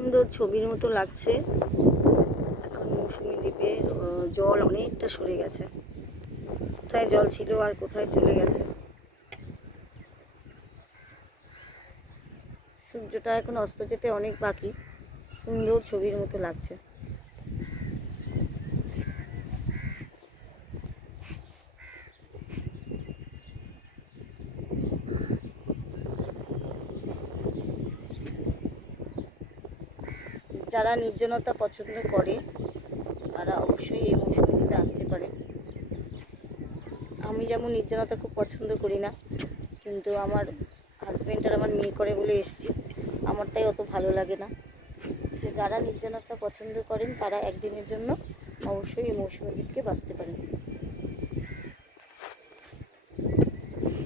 সুন্দর ছবির মতো লাগছে। এখন মৌসুমী দ্বীপের জল অনেকটা সরে গেছে, কোথায় জল ছিল আর কোথায় চলে গেছে। সূর্যটা এখন অস্ত যেতে অনেক বাকি, সুন্দর ছবির মতো লাগছে। যারা নির্জনতা পছন্দ করে তারা অবশ্যই এই মৌসুমী দ্বীপে আসতে পারে। আমি যেমন নির্জনতা খুব পছন্দ করি না, কিন্তু আমার হাজব্যান্ড আর আমার মেয়ে করে বলে এসেছি, আমার তাই অত ভালো লাগে না। তো যারা নির্জনতা পছন্দ করেন তারা একদিনের জন্য অবশ্যই এই মৌসুমী দ্বীপকে বাঁচতে পারেন।